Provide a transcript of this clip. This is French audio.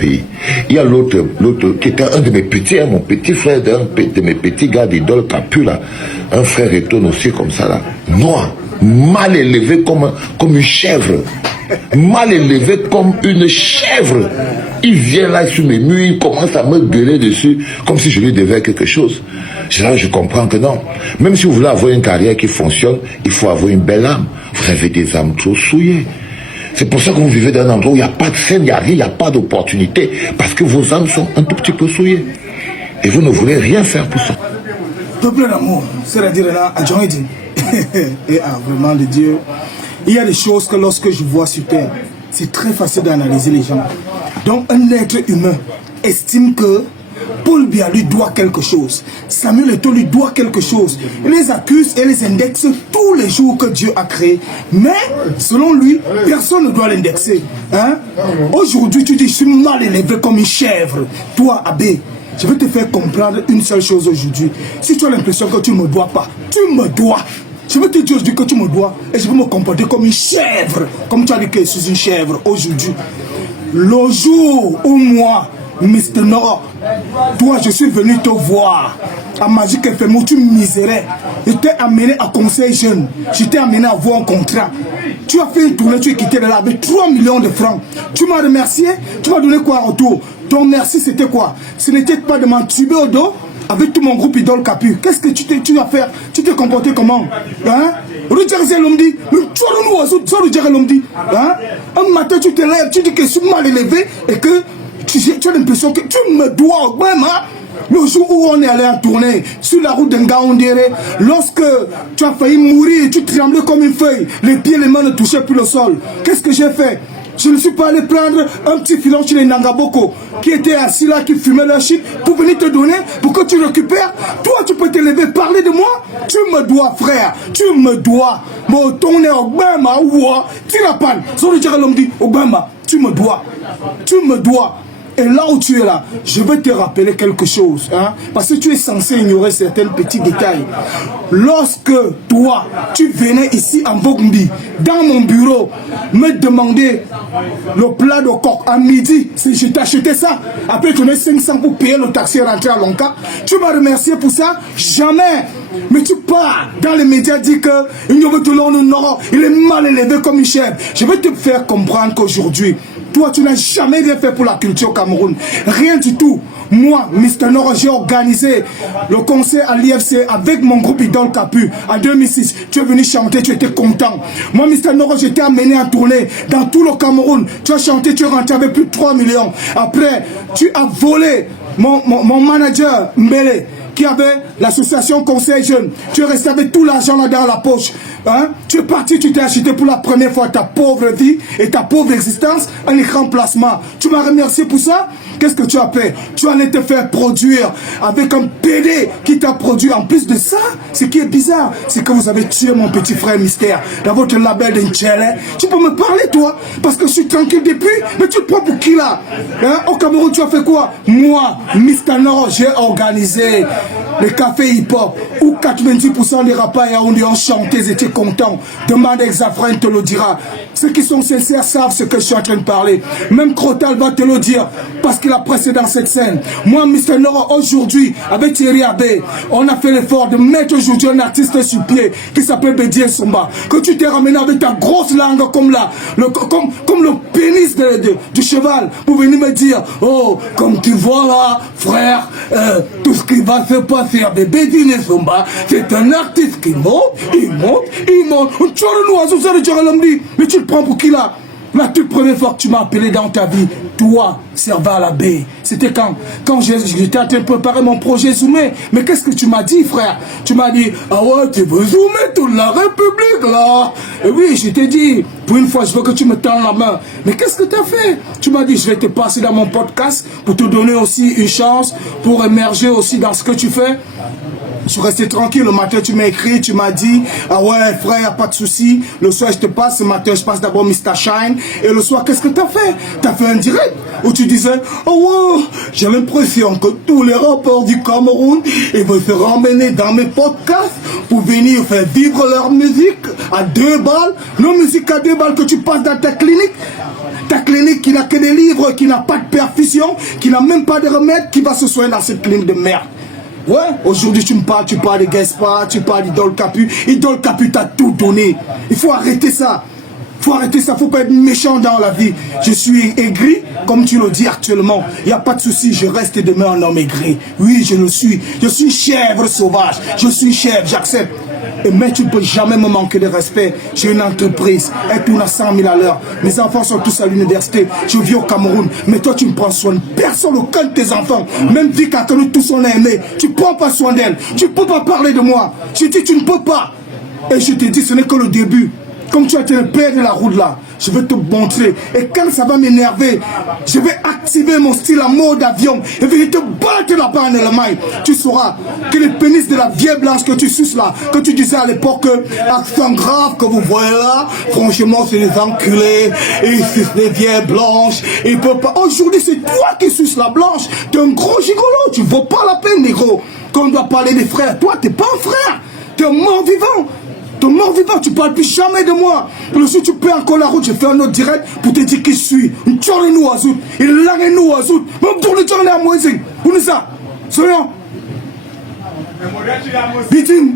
pays. Il y a l'autre qui était un de mes petits, hein, mon petit frère de mes petits gars d'idole Capu là, un frère étonne aussi comme ça là, noir, mal élevé comme une chèvre, mal élevé comme une chèvre. Il vient là sur mes murs, il commence à me gueuler dessus comme si je lui devais quelque chose. Là, je comprends que non. Même si vous voulez avoir une carrière qui fonctionne, il faut avoir une belle âme. Vous avez des âmes trop souillées. C'est pour ça que vous vivez dans un endroit où il n'y a pas de scène, il n'y a rien, il n'y a pas d'opportunité. Parce que vos âmes sont un tout petit peu souillées. Et vous ne voulez rien faire pour ça. Peuple d'amour, c'est-à-dire là, à Jean dit, et à vraiment le Dieu, il y a des choses que lorsque je vois sur terre, c'est très facile d'analyser les gens. Donc un être humain estime que Paul Biya lui doit quelque chose. Samuel Eto'o lui doit quelque chose. Il les accuse et les indexe tous les jours que Dieu a créé. Mais, selon lui, personne ne doit l'indexer. Hein? Aujourd'hui, tu dis, je suis mal élevé comme une chèvre. Toi, Abbé, je vais te faire comprendre une seule chose aujourd'hui. Si tu as l'impression que tu ne me dois pas, tu me dois. Je vais te dire aujourd'hui que tu me dois et je vais me comporter comme une chèvre. Comme tu as dit que je suis une chèvre aujourd'hui. Le jour où moi, Mr. Nord, toi, je suis venu te voir à Magic FM où tu misérais. Je t'ai amené à conseil jeune. Je t'ai amené à voir un contrat. Tu as fait une tournée, tu es quitté de là avec 3 millions de francs. Tu m'as remercié, tu m'as donné quoi en retour? Ton merci, c'était quoi? Ce n'était pas de m'entuber au dos avec tout mon groupe Idole Capu. Qu'est-ce que tu as fait? Tu t'es comporté comment? Hein? Un matin, tu te lèves, tu dis que je suis mal élevé et que tu as l'impression que tu me dois même. Hein? Le jour où on est allé en tournée sur la route d'Ngaoundéré, lorsque tu as failli mourir, tu tremblais comme une feuille, les pieds, les mains ne touchaient plus le sol. Qu'est-ce que j'ai fait? Je ne suis pas allé prendre un petit filon chez les Nangaboko qui était assis là, qui fumait leur shit pour venir te donner, pour que tu récupères. Toi, tu peux te lever, parler de moi. Tu me dois, frère. Tu me dois. Mon ton est Obama, ouah. Tirapan. Sans le dire à l'homme dit, Obama, tu me dois. Tu me dois. Et là où tu es là, je vais te rappeler quelque chose. Hein? Parce que tu es censé ignorer certains petits détails. Lorsque toi, tu venais ici en Bogumbi, dans mon bureau, me demander le plat de coq à midi, si je t'achetais ça, après tu mets 500 pour payer le taxi et rentrer à Lonka, tu m'as remercié pour ça? Jamais. Mais tu pars dans les médias dire que il est mal élevé comme une chèvre. Je vais te faire comprendre qu'aujourd'hui, toi, tu n'as jamais rien fait pour la culture au Cameroun. Rien du tout. Moi, Mr. Nord, j'ai organisé le concert à l'IFC avec mon groupe Idole Capu en 2006. Tu es venu chanter, tu étais content. Moi, Mr. Nord, j'étais amené en tournée dans tout le Cameroun. Tu as chanté, tu es rentré avec plus de 3 millions. Après, tu as volé mon manager Mbele, qui avait l'association Conseil Jeune. Tu es resté avec tout l'argent là dans la poche. Hein? Tu es parti, tu t'es acheté pour la première fois ta pauvre vie et ta pauvre existence un écran plasma. Tu m'as remercié pour ça? Qu'est-ce que tu as fait? Tu allais te faire produire avec un PD qui t'a produit. En plus de ça, ce qui est bizarre, c'est que vous avez tué mon petit frère Mystère dans votre label d'Inchele. Tu peux me parler, toi? Parce que je suis tranquille depuis. Mais tu te prends pour qui là? Hein? Au Cameroun, tu as fait quoi? Moi, Mr. Nord, j'ai organisé le café hip-hop où 90% des rappeurs ont chanté, ils étaient contents. Demande à Exafra, il te le dira. Ceux qui sont sincères savent ce que je suis en train de parler. Même Crotal va te le dire parce qu'il a précédé dans cette scène. Moi, Mr. Nord, aujourd'hui, avec Thierry Abbé, on a fait l'effort de mettre aujourd'hui un artiste sur pied qui s'appelle Bédié Somba. Que tu t'es ramené avec ta grosse langue comme là, comme le pénis du cheval pour venir me dire, oh, comme tu vois là, frère, tout ce qui va se passer avec Bédié Somba, c'est un artiste qui monte, il monte, il monte. Mais tu le prends pour qui là? La toute première fois que tu m'as appelé dans ta vie, toi, Serval Abbé, c'était quand j'étais en train de préparer mon projet Zoomé. Mais qu'est-ce que tu m'as dit, frère? Tu m'as dit, ah ouais, tu veux zoomer toute la République, là? Et oui, je t'ai dit, pour une fois, je veux que tu me tends la main. Mais qu'est-ce que tu as fait? Tu m'as dit, je vais te passer dans mon podcast pour te donner aussi une chance, pour émerger aussi dans ce que tu fais. Je suis resté tranquille. Le matin, tu m'as écrit, tu m'as dit, ah ouais, frère, y a pas de souci. Le soir, je te passe. Ce matin, je passe d'abord Mr. Shine. Et le soir, qu'est-ce que t'as fait? T'as fait un direct où tu disais, oh ouais, j'ai l'impression que tous les rappeurs du Cameroun, ils veulent se ramener dans mes podcasts pour venir faire vivre leur musique à 2 balles. Nos musiques à 2 balles que tu passes dans ta clinique. Ta clinique qui n'a que des livres, qui n'a pas de perfusion, qui n'a même pas de remède, qui va se soigner dans cette clinique de merde. Ouais, aujourd'hui tu parles de Gaspard, tu parles d'Idole Capu. Idole Capu t'a tout donné. Il faut arrêter ça. Faut arrêter ça, faut pas être méchant dans la vie. Je suis aigri, comme tu le dis actuellement. Il n'y a pas de souci, je reste demain un homme aigri. Oui, je le suis. Je suis une chèvre sauvage. Je suis une chèvre, j'accepte. Mais tu ne peux jamais me manquer de respect. J'ai une entreprise, elle tourne à 100 000 à l'heure. Mes enfants sont tous à l'université. Je vis au Cameroun. Mais toi, tu ne prends soin de personne, aucun de tes enfants. Même Vika, que nous tous on a aimé. Tu ne prends pas soin d'elle. Tu ne peux pas parler de moi. Je dis, tu ne peux pas. Et je te dis, ce n'est que le début. Comme tu as été le père de la route là, je vais te montrer. Et quand ça va m'énerver, je vais activer mon style à mode avion. Et je vais te battre là-bas en Allemagne. Tu sauras que les pénis de la vieille blanche que tu suces là, que tu disais à l'époque, accent grave que vous voyez là, franchement c'est des enculés. Et ils sucent des vieilles blanches. Ils peuvent pas. Aujourd'hui c'est toi qui suces la blanche. T'es un gros gigolo. Tu vaux pas la peine, négro. Quand on doit parler des frères, toi t'es pas un frère. T'es un mort vivant. T'es mort vivant, tu parles plus jamais de moi. Le si tu perds encore la route, je fais un autre direct pour te dire qui je suis. Une tchorle nous azout, une langue nous azout. Même pour le tchorle à moi, c'est. Où est ça? Soyons. Bitim.